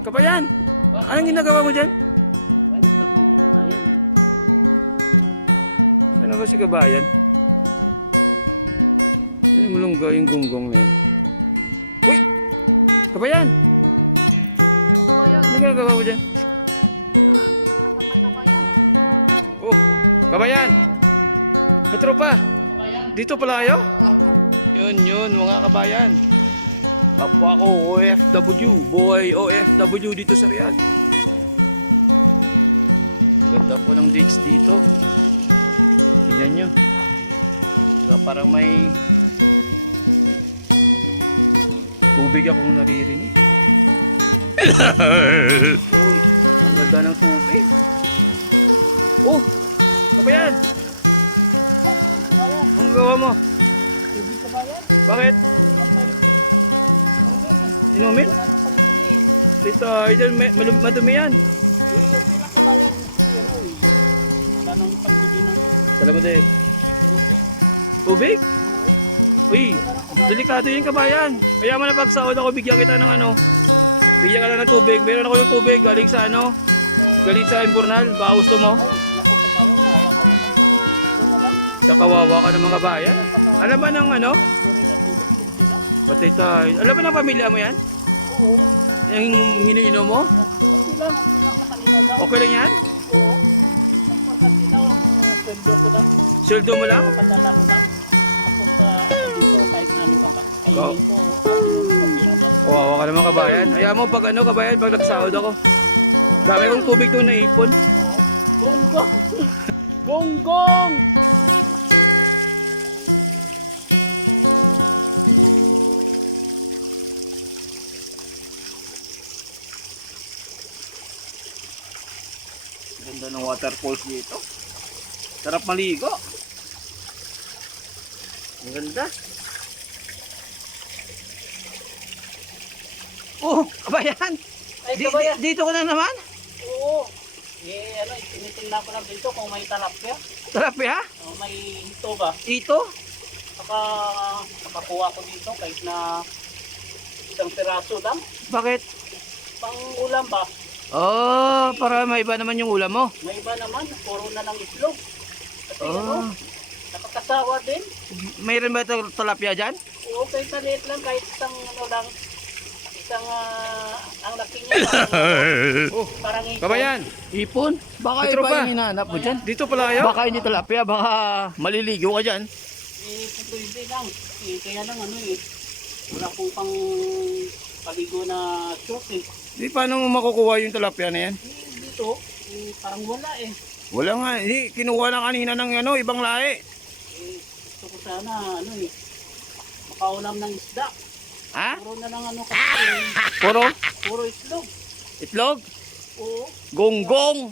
Kabayan, anong ginagawa mo dyan? Ano ba si Kabayan? Ano mo lang yung gunggong na yun? Uy! Kabayan! Ano ginagawa mo dyan? Oh! Kabayan! Katropa! Dito pala kayo? Yun mga kabayan. Kapwa ko OFW, boy OFW dito sa Riyadh. Ganda po ng dates dito. Tingnan nyo. Parang may tubig akong naririnig. Uy, ang ganda ng tubig. Oh, kabayan. Anong gawa mo? Tubig Kabayan. Bakit? Inumin? Dito, dyan, madumi yan. Sila Kabayan, wala nang pagbili ng Salam mo din. Tubig? Uy, delikado yung kabayan. Kaya mo na pagsahod ako, bigyan kita ng ano. Bigyan ka lang ng tubig. Meron ako yung tubig, galing sa ano. Galing sa Impurnal, baka gusto mo. naku Kabayan, maawa ka naman. Ito na lang, Kakawawa ka ng mga kabayan. Alam ba ng ano? sorry na tubig, tubig na. Patay tayo. Alam ba ng pamilya mo yan? Oo, Yung hiniinom mo? okay lang sa kanila daw. Okay lang yan? Oo, ang importante daw, ang sweldo ko lang. Sweldo mo lang? Padala ko lang. Tapos ako dito, kahit na anong kakainin ko, okay lang daw. Kawawa ka naman kabayan. Ayaw mo pag ano kabayan, pag nagsahod ako. Dami kong tubig doon na ipon. Gonggong! Gonggong! Ganda ng waterfalls dito. Sarap maligo. Ang ganda. Oh, kabayan! Ay, Kabayan! Dito ko na naman. Oo. Tinitingnan ko lang dito kung may talapya. Tilapia? O may hito ba? Ito? Nakakuha ko dito kahit na isang piraso lang. Bakit? Pang ulam ba? Oh, para may iba naman yung ulam mo. May iba naman, puro na ng itlog. Kasi Oh. nakakasawa din. Mayroon ba ito tilapia dyan? Oo, kahit maliit lang, kahit isang ano lang, ang laki niya parang, Oh, parang ipon. kabayan, ipon. Baka Iba iba yung hinahanap mo dyan. Dito pala kayo? Baka hindi tilapia, baka maliligo ka dyan. Pwede lang. Kaya lang ano wala pong pang paligo na short Di paano mo makukuha yung tilapia na yan? Dito, parang wala Wala nga, hindi. Kinuha na kanina ng ano, ibang lahi. Gusto ko sana, makaulam ng isda. Ha? Puro na lang kasi, Puro puro itlog. itlog? Oo. Gonggong.